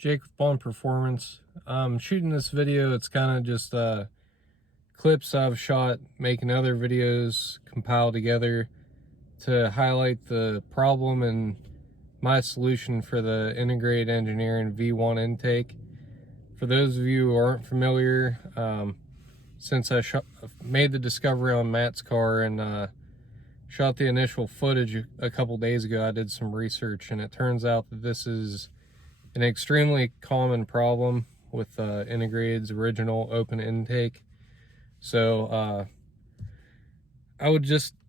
Jake with Bond Performance. Shooting this video, it's kind of just clips I've shot making other videos compiled together to highlight the problem and my solution for the Integrated Engineering V1 intake. For those of you who aren't familiar, since I made the discovery on Matt's car and shot the initial footage a couple days ago, I did some research, and it turns out that this is an extremely common problem with Integrated's original open intake. So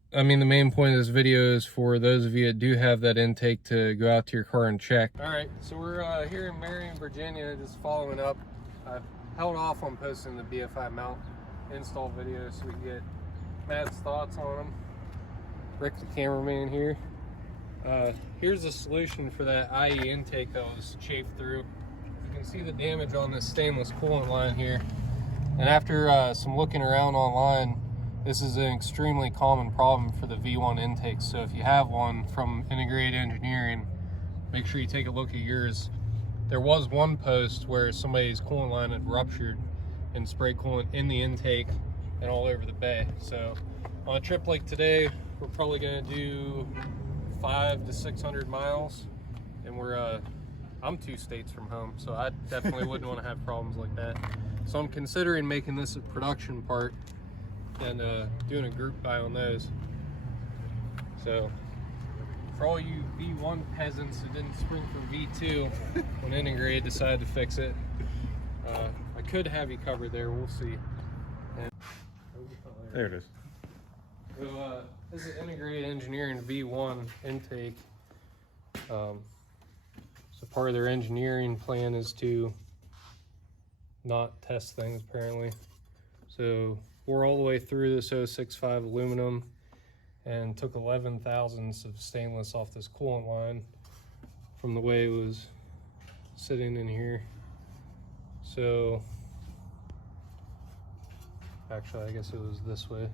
the main point of this video is for those of you that do have that intake to go out to your car and check. All right, so we're here in Marion, Virginia, just following up. I've held off on posting the BFI mount install video so we can get Matt's thoughts on them. Rick, the cameraman here. Here's the solution for that IE intake that was chafed through. You can see the damage on this stainless coolant line here. And after some looking around online, this is an extremely common problem for the V1 intakes. So if you have one from Integrated Engineering, make sure you take a look at yours. There was one post where somebody's coolant line had ruptured and sprayed coolant in the intake and all over the bay. So on a trip like today, we're probably gonna do 500 to 600 miles, and I'm 2 states from home, so I definitely wouldn't want to have problems like that. So I'm considering making this a production part and doing a group buy on those. So for all you V1 peasants who didn't spring for V2 when Integrated decided to fix it, I could have you covered there. We'll see. And there it is. So this is Integrated Engineering V1 intake. So part of their engineering plan is to not test things, apparently. So we're all the way through this 065 aluminum and took 11 thousandths of stainless off this coolant line from the way it was sitting in here. So actually, I guess it was this way.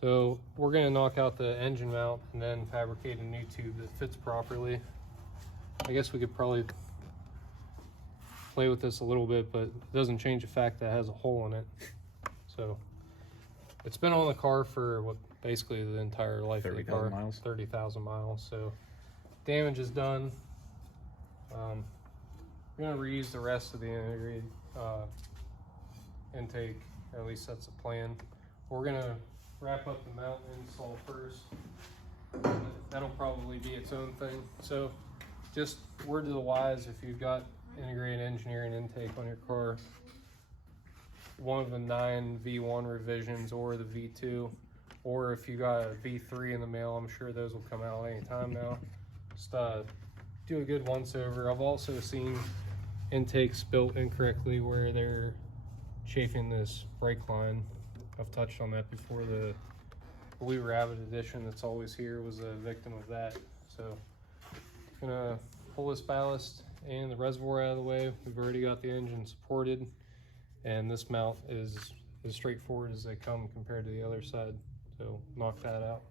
So we're gonna knock out the engine mount and then fabricate a new tube that fits properly. I guess we could probably play with this a little bit, but it doesn't change the fact that it has a hole in it. So it's been on the car for basically the entire life of the car, 30,000 miles. So damage is done. I'm gonna reuse the rest of the Integrated intake, at least that's the plan. We're gonna wrap up the mount install first. That'll probably be its own thing. So just word to the wise, if you've got Integrated Engineering intake on your car, one of the 9 V1 revisions or the V2, or if you got a V3 in the mail, I'm sure those will come out anytime now. Just do a good once over. I've also seen intakes built incorrectly where they're chafing this brake line. I've touched on that before. The Blue Rabbit edition that's always here was a victim of that. So gonna pull this ballast and the reservoir out of the way. We've already got the engine supported, and this mount is as straightforward as they come compared to the other side. So knock that out.